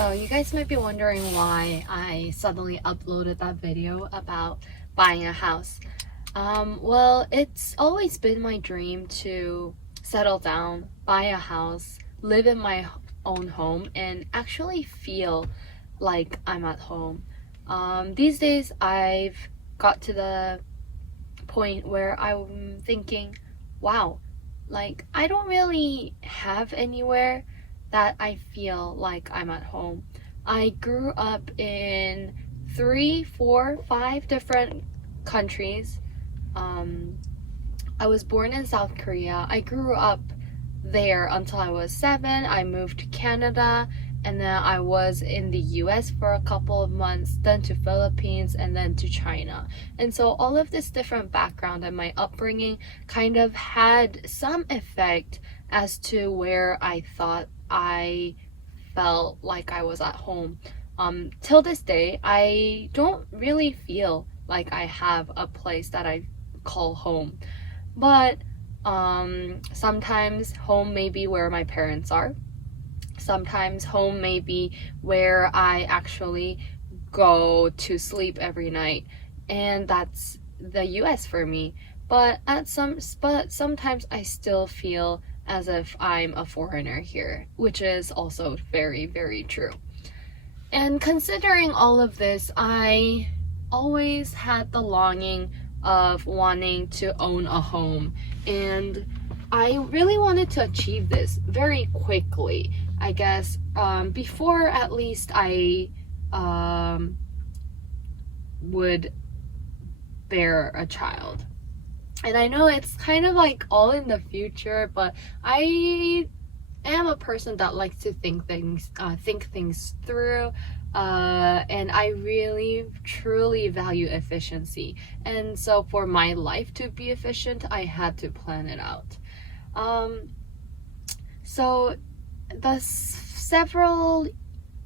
So you guys might be wondering why I suddenly uploaded that video about buying a house. Well, it's always been my dream to settle down, buy a house, live in my own home, and actually feel like I'm at home. These days, I've got to the point where I'm thinking, wow, like I don't really have anywhere that I feel like I'm at home. I grew up in 3, 4, 5 different countries. I was born in South Korea. I grew up there until I was 7. I moved to Canada, and then I was in the US for a couple of months, then to Philippines, and then to China. And so all of this different background and my upbringing kind of had some effect as to where I thought I felt like I was at home. Till this day, I don't really feel like I have a place that I call home. But sometimes home may be where my parents are. Sometimes home may be where I actually go to sleep every night, and that's the US for me. But sometimes I still feel as if I'm a foreigner here, which is also very, very true. And considering all of this, I always had the longing of wanting to own a home, and I really wanted to achieve this very quickly. I guess before at least I would bear a child. And I know it's kind of like all in the future, but I am a person that likes to think things through, and I really truly value efficiency. And so for my life to be efficient, I had to plan it out. So the several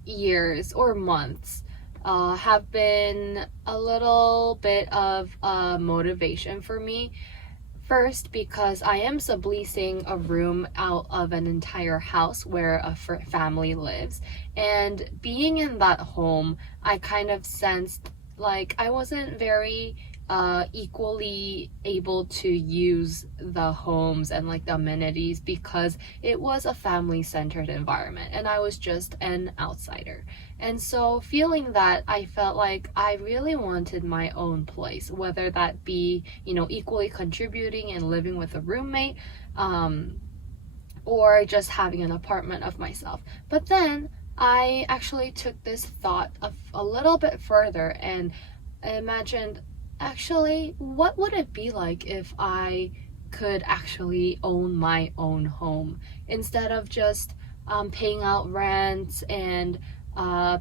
years or months have been a little bit of motivation for me. First, because I am subleasing a room out of an entire house where a family lives, and being in that home, I kind of sensed like I wasn't very equally able to use the homes and like the amenities because it was a family-centered environment and I was just an outsider. And so feeling that, I felt like I really wanted my own place, whether that be, equally contributing and living with a roommate, or just having an apartment of myself. But then I actually took this thought a little bit further and imagined, actually, what would it be like if I could actually own my own home instead of just paying out rent and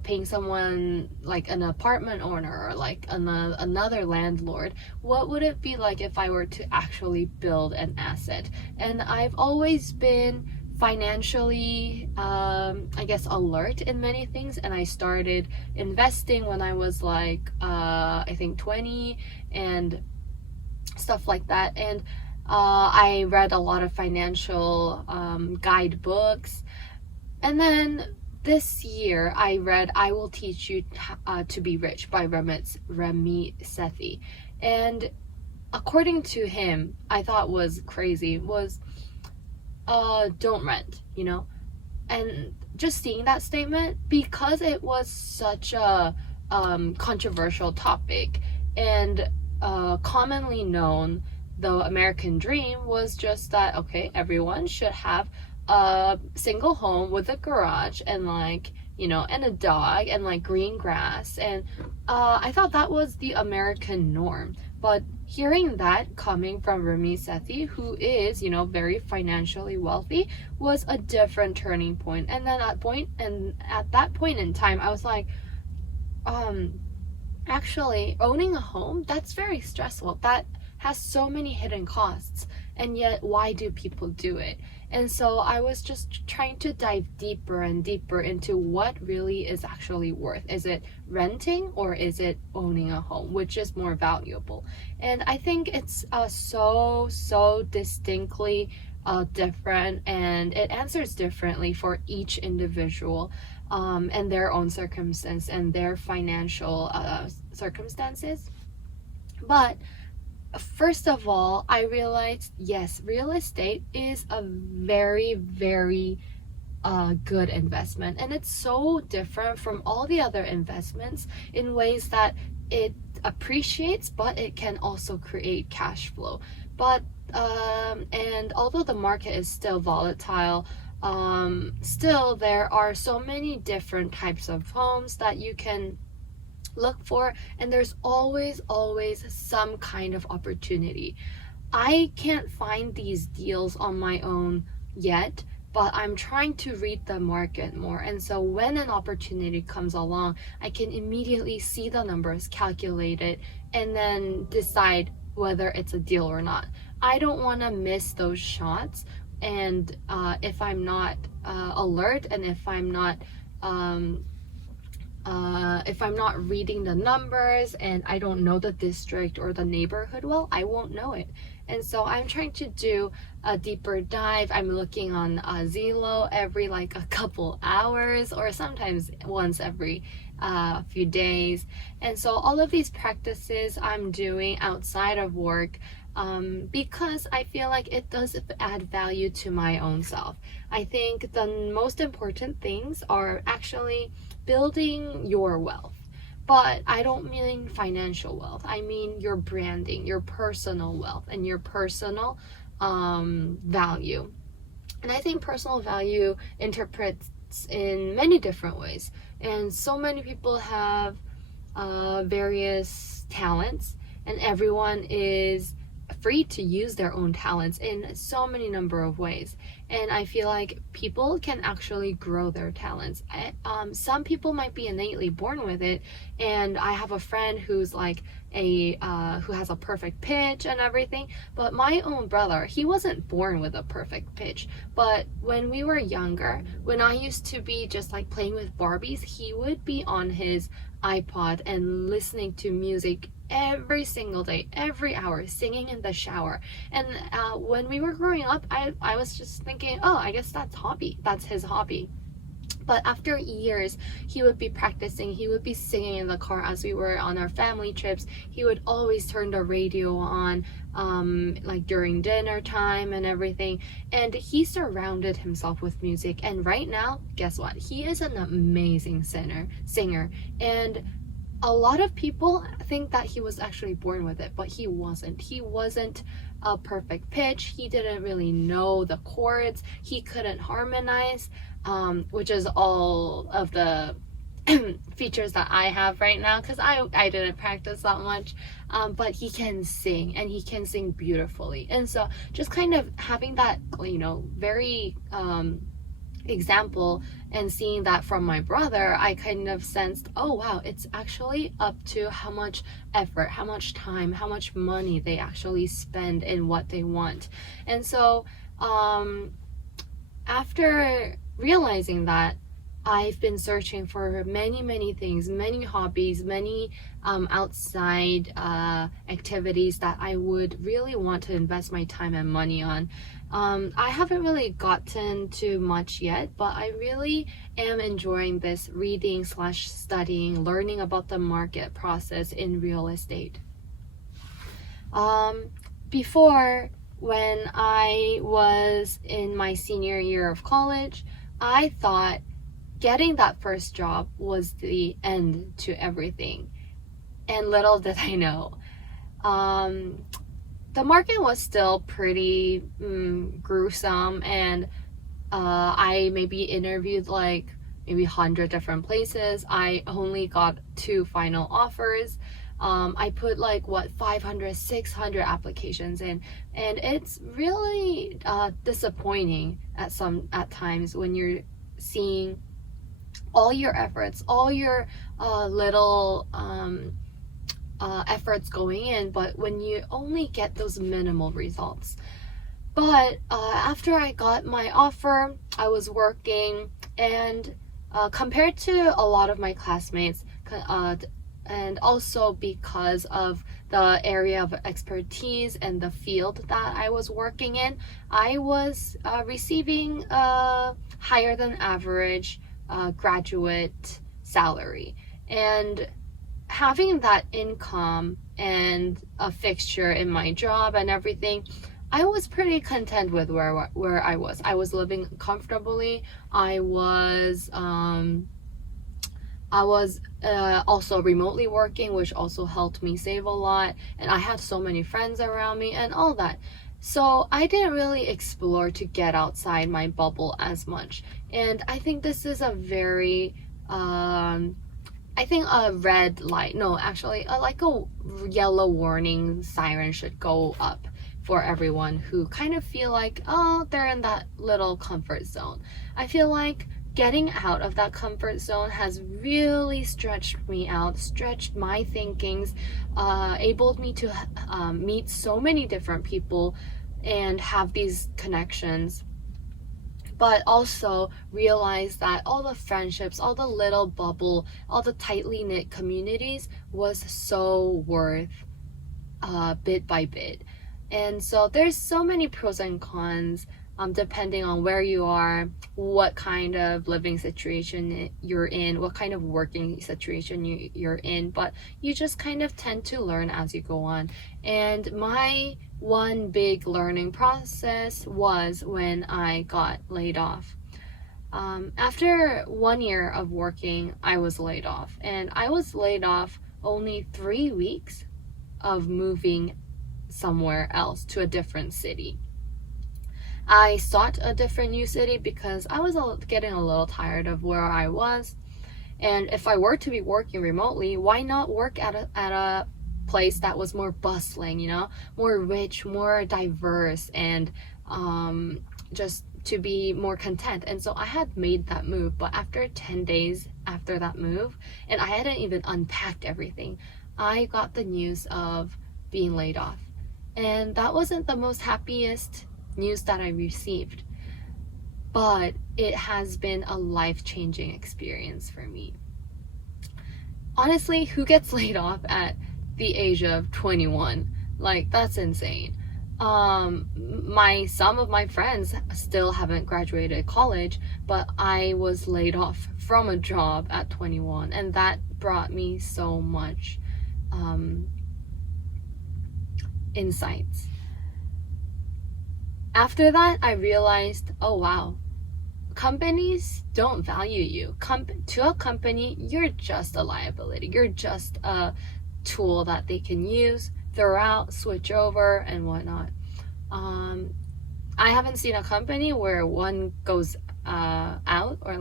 paying someone like an apartment owner or like another landlord? What would it be like if I were to actually build an asset? And I've always been financially I guess alert in many things, and I started investing when I was like I think 20 and stuff like that. And I read a lot of financial guidebooks, and then this year I read I Will Teach You to Be Rich by Remy Sethi. And according to him, I thought was crazy was don't rent, and just seeing that statement, because it was such a controversial topic and commonly known, the American dream was just that, okay, everyone should have a single home with a garage and and a dog and like green grass, and I thought that was the American norm. But hearing that coming from Remy Sethi, who is, very financially wealthy, was a different turning point. And then at that point in time, I was like, actually, owning a home, that's very stressful. That has so many hidden costs, and yet why do people do it? And so I was just trying to dive deeper and deeper into what really is actually worth. Is it renting or is it owning a home, which is more valuable? And I think it's so distinctly different, and it answers differently for each individual, and their own circumstance and their financial circumstances. But first of all, I realized, yes, real estate is a very, very good investment, and it's so different from all the other investments in ways that it appreciates, but it can also create cash flow. But and although the market is still volatile, still there are so many different types of homes that you can look for, and there's always some kind of opportunity. I can't find these deals on my own yet, but I'm trying to read the market more. And so when an opportunity comes along, I can immediately see the numbers, calculate it, and then decide whether it's a deal or not. I don't want to miss those shots. And if I'm not alert, and if I'm not reading the numbers, and I don't know the district or the neighborhood well, I won't know it. And so I'm trying to do a deeper dive. I'm looking on Zillow every like a couple hours, or sometimes once every few days. And so all of these practices I'm doing outside of work, because I feel like it does add value to my own self. I think the most important things are actually building your wealth. But I don't mean financial wealth. I mean your branding, your personal wealth, and your personal value. And I think personal value interprets in many different ways. And so many people have various talents, and everyone is free to use their own talents in so many number of ways. And I feel like people can actually grow their talents. Some people might be innately born with it, and I have a friend who's like who has a perfect pitch and everything. But my own brother, he wasn't born with a perfect pitch. But when we were younger, when I used to be just like playing with Barbies, he would be on his iPod and listening to music every single day, every hour, singing in the shower. And when we were growing up, I was just thinking, oh, I guess that's his hobby. But after years, he would be practicing, he would be singing in the car as we were on our family trips. He would always turn the radio on, like during dinner time and everything. And he surrounded himself with music. And right now, guess what? He is an amazing singer. And a lot of people think that he was actually born with it, but he wasn't. He wasn't a perfect pitch. He didn't really know the chords. He couldn't harmonize, which is all of the features that I have right now, because I didn't practice that much. But he can sing, and he can sing beautifully. And so just kind of having that, very example, and seeing that from my brother, I kind of sensed, oh wow, it's actually up to how much effort, how much time, how much money they actually spend in what they want. And so after realizing that, I've been searching for many things, many hobbies, many outside activities that I would really want to invest my time and money on. I haven't really gotten to much yet, but I really am enjoying this reading / studying, learning about the market process in real estate. Before, when I was in my senior year of college, I thought getting that first job was the end to everything. And little did I know. The market was still pretty gruesome, and I maybe interviewed like maybe 100 different places. I only got 2 final offers. I put like 500, 600 applications in, and it's really disappointing at times when you're seeing all your efforts, all your little efforts going in, but when you only get those minimal results. But after I got my offer, I was working, and compared to a lot of my classmates, and also because of the area of expertise and the field that I was working in, I was receiving a higher than average graduate salary. And having that income and a fixture in my job and everything, I was pretty content with where I was. I was living comfortably. I was also remotely working, which also helped me save a lot. And I had so many friends around me and all that. So I didn't really explore to get outside my bubble as much. And I think this is a very, I think a red light, no, actually, like a yellow warning siren should go up for everyone who kind of feel like, oh, they're in that little comfort zone. I feel like getting out of that comfort zone has really stretched me out, stretched my thinkings, enabled me to meet so many different people and have these connections. But also realize that all the friendships, all the little bubble, all the tightly knit communities was so worth bit by bit. And so there's so many pros and cons depending on where you are, what kind of living situation you're in, what kind of working situation you're in, but you just kind of tend to learn as you go on. And my one big learning process was when I got laid off. After 1 year of working, I was laid off, and I was laid off only 3 weeks of moving somewhere else to a different city. I sought a different new city because I was getting a little tired of where I was. And if I were to be working remotely, why not work at a place that was more bustling, you know, more rich, more diverse, and just to be more content. And so I had made that move, but after 10 days after that move, and I hadn't even unpacked everything, I got the news of being laid off. And that wasn't the most happiest news that I received, but it has been a life-changing experience for me. Honestly, who gets laid off at the age of 21? Like, that's insane. Some of my friends still haven't graduated college, but I was laid off from a job at 21, and that brought me so much insights. After that, I realized, oh wow, companies don't value you. To a company, you're just a liability. You're just a tool that they can use, throw out, switch over, and whatnot. I haven't seen a company where one goes out or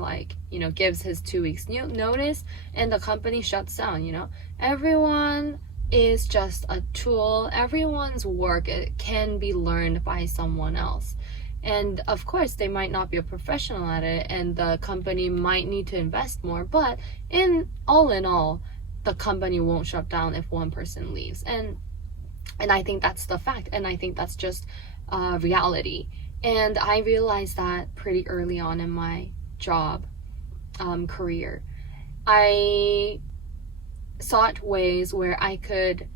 gives his 2 weeks notice and the company shuts down. Everyone is just a tool. Everyone's work, it can be learned by someone else. And of course, they might not be a professional at it and the company might need to invest more, but in all, the company won't shut down if one person leaves. And I think that's the fact, and I think that's just reality. And I realized that pretty early on in my job career. I sought ways where I could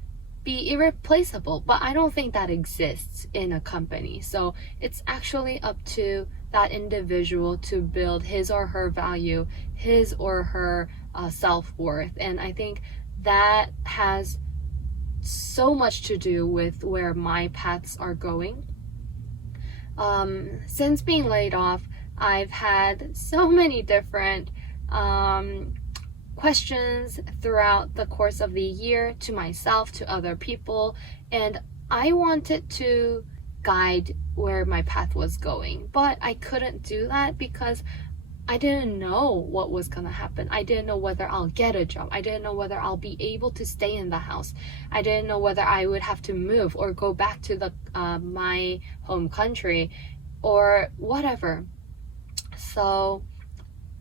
be irreplaceable, but I don't think that exists in a company. So it's actually up to that individual to build his or her value, his or her self-worth. And I think that has so much to do with where my paths are going. Since being laid off, I've had so many different questions throughout the course of the year, to myself, to other people, and I wanted to guide where my path was going, but I couldn't do that because I didn't know what was gonna happen. I didn't know whether I'll get a job. I didn't know whether I'll be able to stay in the house. I didn't know whether I would have to move or go back to my home country or whatever. So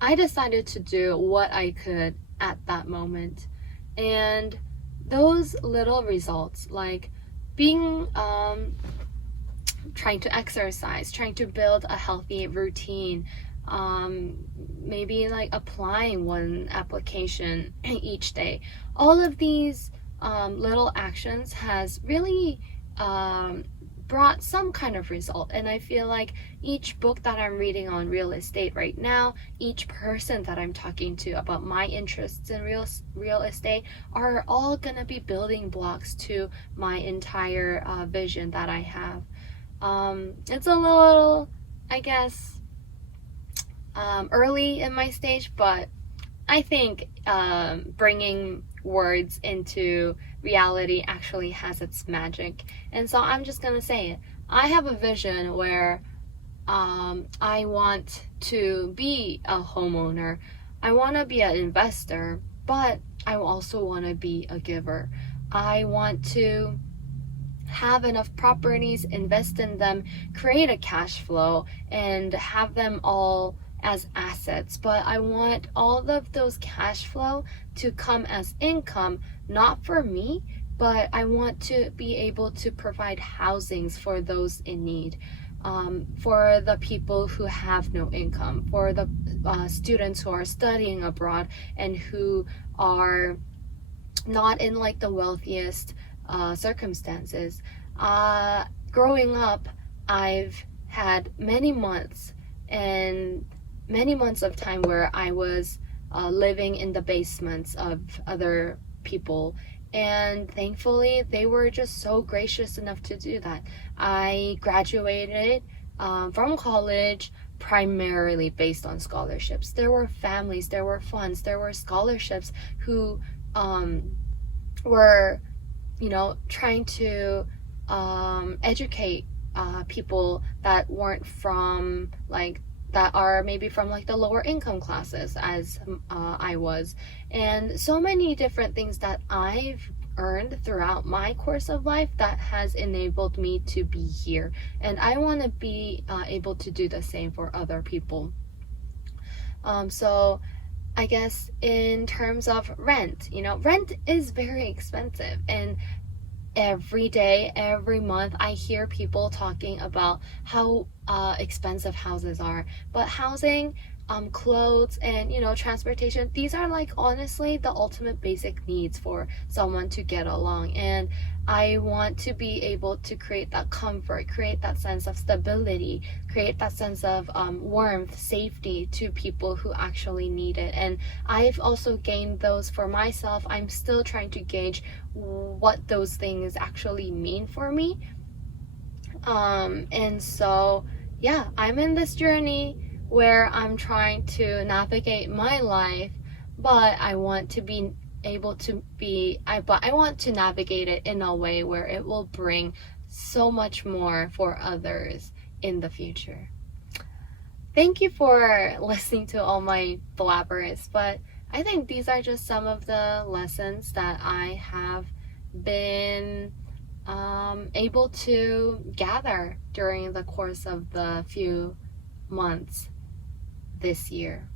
I decided to do what I could at that moment. And those little results, like being trying to exercise, trying to build a healthy routine, maybe like applying one application each day, all of these little actions has really brought some kind of result. And I feel like each book that I'm reading on real estate right now, each person that I'm talking to about my interests in real estate are all gonna be building blocks to my entire vision that I have. It's a little, I guess, early in my stage, but I think bringing words into reality actually has its magic. And so I'm just gonna say it. I have a vision where I want to be a homeowner. I want to be an investor, but I also want to be a giver. I want to have enough properties, invest in them, create a cash flow, and have them all as assets. But I want all of those cash flow to come as income, not for me, but I want to be able to provide housings for those in need. For the people who have no income, for the students who are studying abroad and who are not in like the wealthiest circumstances. Growing up, I've had many months of time where I was living in the basements of other people, and thankfully they were just so gracious enough to do that. I graduated from college primarily based on scholarships. There were families, there were funds, there were scholarships who were, trying to educate people that weren't from that are maybe from like the lower income classes as I was. And so many different things that I've earned throughout my course of life that has enabled me to be here. And I want to be able to do the same for other people. So I guess in terms of rent, rent is very expensive. And every day, every month, I hear people talking about how expensive houses are. But housing, clothes, and transportation, these are like honestly the ultimate basic needs for someone to get along. And I want to be able to create that comfort, create that sense of stability, create that sense of warmth, safety to people who actually need it. And I've also gained those for myself. I'm still trying to gauge what those things actually mean for me. And so, yeah, I'm in this journey where I'm trying to navigate my life, but I want to be able to I want to navigate it in a way where it will bring so much more for others in the future. Thank you for listening to all my blabbers, but I think these are just some of the lessons that I have been able to gather during the course of the few months this year.